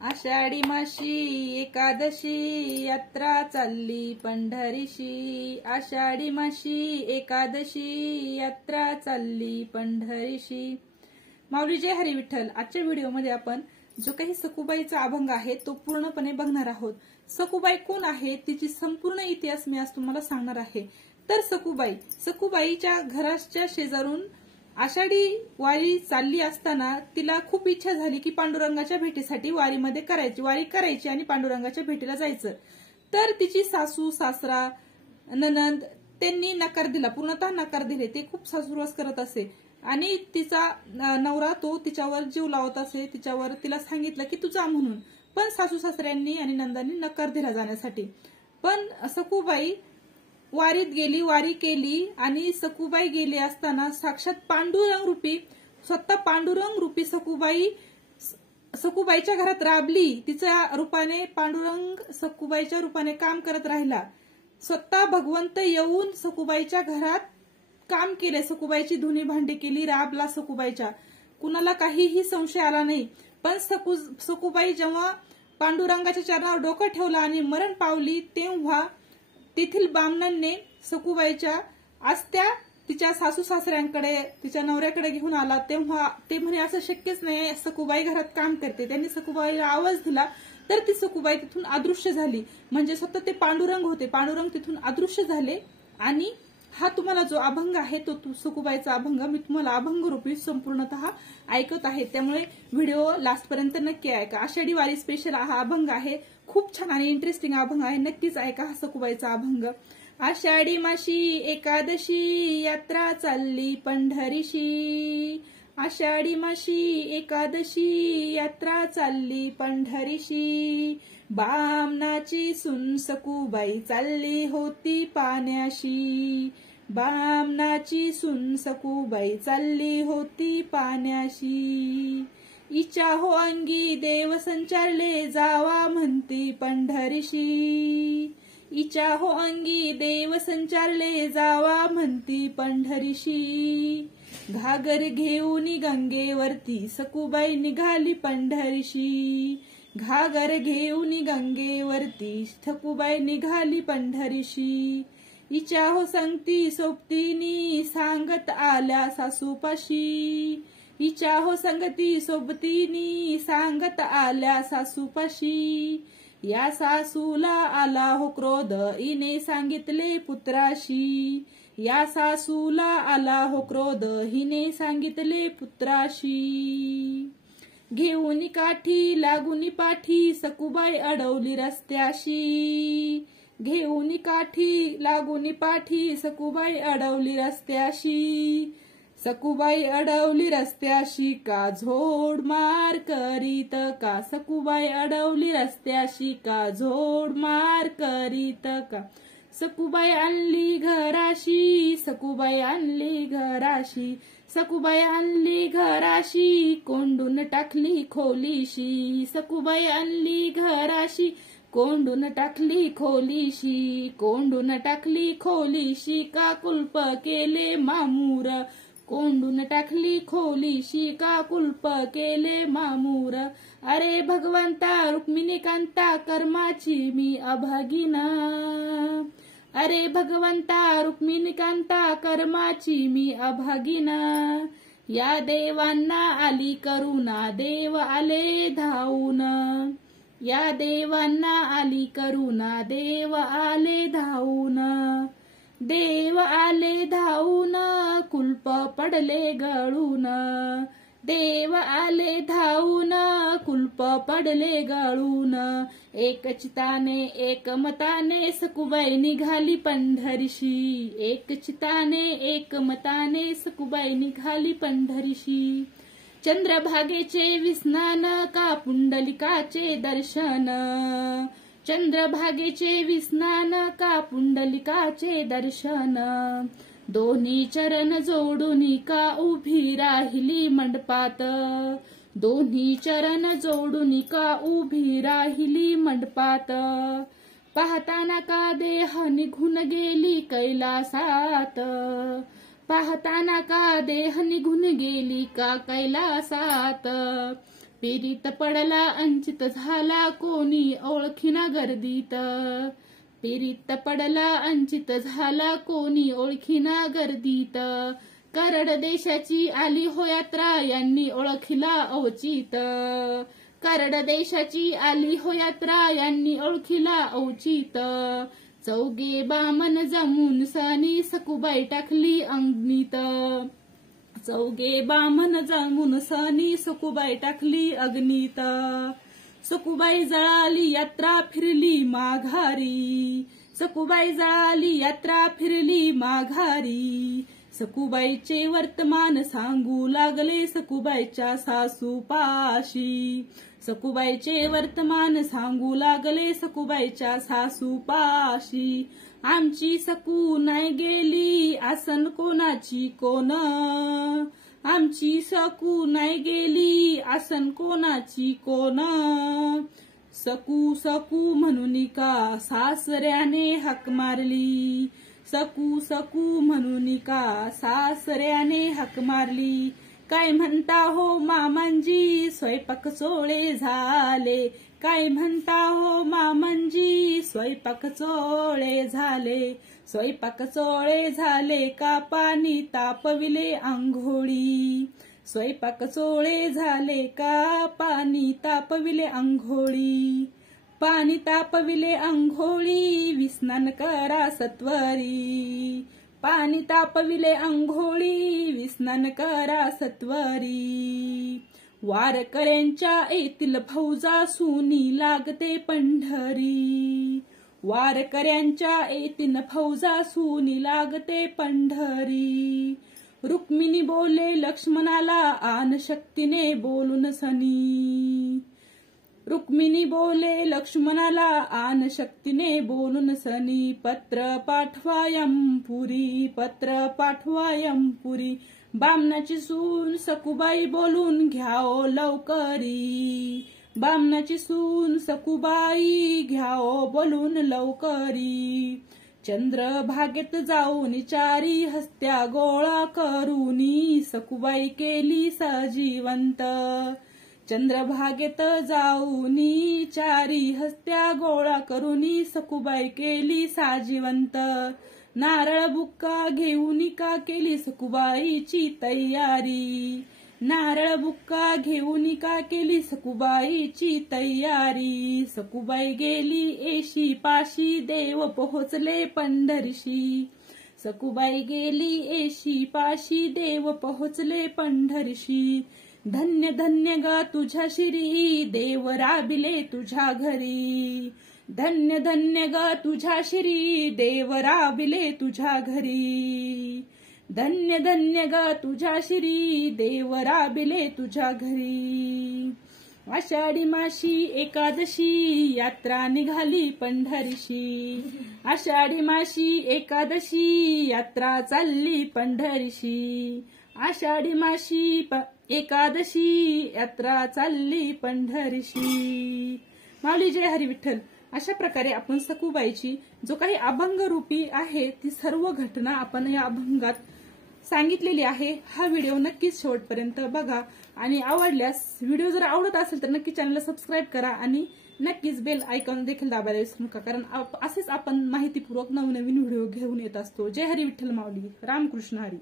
आषाढी माशी एकादशी यात्रा चालली पंढरीशी। आषाढी माशी एकादशी यात्रा चालली पंढरीशी। माऊली जय हरी विठ्ठल। आजच्या व्हिडिओमध्ये आपण जो काही सखूबाईचा अभंग आहे तो पूर्णपणे बघणार आहोत। सखूबाई कोण आहे तिची संपूर्ण इतिहास मी आज तुम्हाला सांगणार आहे। तर सखूबाईच्या घराच्या शेजारून आषाढी वारी चालली असताना तिला खूप इच्छा झाली की पांडुरंगाच्या भेटीसाठी वारी करायची आणि पांडुरंगाच्या भेटीला जायचं। तर तिची सासू सासरा ननंद त्यांनी नकार दिला, पूर्णतः नकार दिले। ते खूप सासूरवास करत असे आणि तिचा नवरा तो तिच्यावर जीव लावत असे, तिच्यावर तिला सांगितलं की तू जा म्हणून, पण सासू सासऱ्यांनी आणि नंदांनी नकार दिला जाण्यासाठी। पण सखूबाई वारीत गेली, वारी केली आणि सखूबाई गेली असताना साक्षात पांडुरंग रूपी, स्वतः पांडुरंग रूपी सखूबाईच्या घरात राबली। तिच्या रूपाने पांडुरंग सखूबाईच्या रूपाने काम करत राहिला। स्वतः भगवंत येऊन सखूबाईच्या घरात काम केले, सखूबाईची धुनी भांडी केली, राबला सखूबाईच्या, कुणाला काहीही संशय आला नाही। पण सखूबाई जेव्हा पांडुरंगाच्या चरणावर डोकं ठेवलं आणि मरण पावली तेव्हा तेथील बामणांनी सखूबाईच्या अस्त्या तिच्या सासू सासऱ्यांकडे, तिच्या नवऱ्याकडे घेऊन आला। तेव्हा ते म्हणे असं शक्यच नाही, सखूबाई घरात काम करते। त्यांनी सखूबाईला आवाज दिला तर ती सखूबाई तिथून अदृश्य झाली। म्हणजे स्वतः ते पांडुरंग होते, पांडुरंग तिथून अदृश्य झाले। आणि हा तुम्हाला जो अभंग आहे तो सखूबाईचा अभंग मी तुम्हाला अभंग रूपी संपूर्णतः ऐकत आहे, त्यामुळे व्हिडिओ लास्ट पर्यंत नक्की ऐका। आषाढी वारी स्पेशल हा अभंग आहे, खूप छान आणि इंटरेस्टिंग अभंग आहे, नक्कीच ऐका हा सखूबाईचा अभंग। आषाढी माशी एकादशी यात्रा चालली पंढरीशी। आषाढी माशी एकादशी यात्रा चालली पंढरीशी। बामणाची सून सखूबाई चालली होती पाण्याशी। बामणाची सून सखूबाई चालली होती पाण्याशी। इच्छा हो अंगी देव संचारले जावा म्हणती पंढरीशी। इच्छा हो अंगी देव संचारले जावा म्हणती पंढरीशी। घागर घेऊन गंगेवरती सखूबाई निघाली पंढरीशी। घागर घेऊन गंगेवरती सखूबाई निघाली पंढरीशी। इच्छा हो संगती सोबतीनी सांगत आल्या सासूपाशी। इच्छा हो संगती सोबतीनी सांगत आल्या सासूपाशी। या सासूला आला हो क्रोध हिने सांगितले पुत्राशी। या सासूला आला हो क्रोध हिने सांगितले पुत्राशी। घेऊन काठी लागून पाठी सखूबाई अडवली रस्त्याशी। घेऊन काठी लागून पाठी सखूबाई अडवली रस्त्याशी। सखूबाई अडवली रस्त्याशी का झोड मार करीत का। सखूबाई अडवली रस्त्याशी का झोड मार करीत का। सखूबाई आणली घराशी, सखूबाई आणली घराशी। सखूबाई आणली घराशी कोंडून टाकली खोलीशी। सखूबाई आणली घराशी कोंडून टाकली खोलीशी। कोंडून टाकली खोलीशी का कुलप केले मामूर। कोंडून टाकली खोलीशी का कुलप केले मामूर। अरे भगवंता रुक्मिणी कांता कर्माची मी अभागिना। अरे भगवंता रुक्मिणी कांता कर्माची मी अभागिना। या देवांना आली करुणा देव आले धावून। या देवांना आली करुणा देव आले धावून। देव आले धावून कुलप पडले गळून। देव आले धावून कुलप पडले गळून। एक चिताने एक मताने सखूबाई निघाली पंढरीशी। एक चिताने एक मताने सखूबाई निघाली पंढरीशी। चंद्रभागेचे विस्नान का पुंडलिकाचे दर्शन। चंद्रभागेचे विस्नान का पुंडलिकाचे दर्शन। दोन्ही चरण जोडून का उभी राहिली मंडपात। दोन्ही चरण जोडून का उभी राहिली मंडपात। पाहताना का देह निघून गेली कैलासात। पाहताना का देह निघून गेली का कैलासात। पेरीत पडला अंचित झाला कोणी ओळखीना गर्दीत. पेरीत पडला अंचित झाला कोणी ओळखीना गर्दीत. करड देशाची आली हो यात्रा यांनी ओळखिला औचित. करड देशाची आली हो यात्रा यांनी ओळखिला औचित. चौघे बामन जमून सनी सकुबाई टाकली अग्नीत. चौघे बामन जमून सनी सकुबाई टाकली अग्नीत. सकुबाई जळाली यात्रा फिरली माघारी. सकुबाई जळाली यात्रा फिरली माघारी. सकुबाईचे वर्तमान सांगू लागले सकुबाईच्या सासूपाशी. सकुबाईचे वर्तमान सांगू लागले सकुबाईच्या सासूपाशी. आमची सकू नाही गेली आसन कोणाची कोण. आमची सकू नाही गेली आसन कोणाची कोण. सकू सकू म्हणून का सासऱ्याने हाक मारली. सकू सकू म्हणून का सासऱ्याने हाक मारली. काय म्हणता हो मामांजी स्वयंपाक चोळे झाले. काय म्हणता हो मामांजी स्वयंपाक चोळे झाले. स्वयंपाक चोळे झाले का पाणी तापविले आंघोळी. स्वयंपाक चोळे झाले का पाणी तापविले आंघोळी. पाणी तापविले आंघोळी विस्नान करा सत्वरी. पाणी तापविले आंघोळी विस्नान करा सत्वरी. वारकऱ्यांच्या येतील फौजा सुनी लागते पंढरी. वारकऱ्यांच्या येतील फौजा सुनी लागते पंढरी. रुक्मिणी बोले लक्ष्मणाला आन शक्तीने बोलून सनी. रुक्मिणी बोले लक्ष्मणाला आन शक्तीने बोलून सनी. पत्र पाठवायंपुरी. पत्र पाठवायंपुरी. बामणाची सून सकुबाई बोलून घ्याओ लवकरी. बामणाची सून सकुबाई घ्याओ बोलून लवकरी. चंद्रभागेत जाऊन चारी हस्त्या गोळा करूनी सकुबाई केली सजीवंत. चंद्रभागेत जाऊनी चारी हस्त्या गोळा करूनी सकुबाई केली साजिवंत. नारळ बुक्का घेऊन का केली सकुबाईची तयारी. नारळ बुक्का घेऊन का केली सकुबाईची तयारी. सकुबाई गेली एशी पाशी देव पोहोचले पंढरीशी. सकुबाई गेली एशी पाशी देव पोहोचले पंढरीशी. धन्य धन्य ग तुझ्या शिरी देव राबिले तुझ्या घरी. धन्य धन्य ग तुझ्या शिरी देव राबिले तुझ्या घरी. धन्य धन्य ग तुझ्या शिरी देव राबिले तुझ्या घरी. आषाढी माशी एकादशी यात्रा निघाली पंढरीशी. आषाढी माशी एकादशी यात्रा चालली पंढरीशी. आषाढी माशी एकादशी यात्रा चालली पंढरीशी. माऊली जय हरी विठ्ठल. अशा प्रकारे आपण सकुबाईची जो काही अभंग रूपी आहे ती सर्व घटना आपण या अभंगात सांगितलेली आहे. हा व्हिडिओ नक्कीच शेवटपर्यंत बघा आणि आवडल्यास व्हिडिओ जर आवडत असेल तर नक्की चॅनलला सबस्क्राईब करा आणि नक्कीच बेल आयकॉन देखील दाबायला विसरू नका, कारण असेच आपण माहितीपूर्वक नवनवीन व्हिडिओ घेऊन येत असतो. जय हरी विठ्ठल माऊली. रामकृष्ण हरी.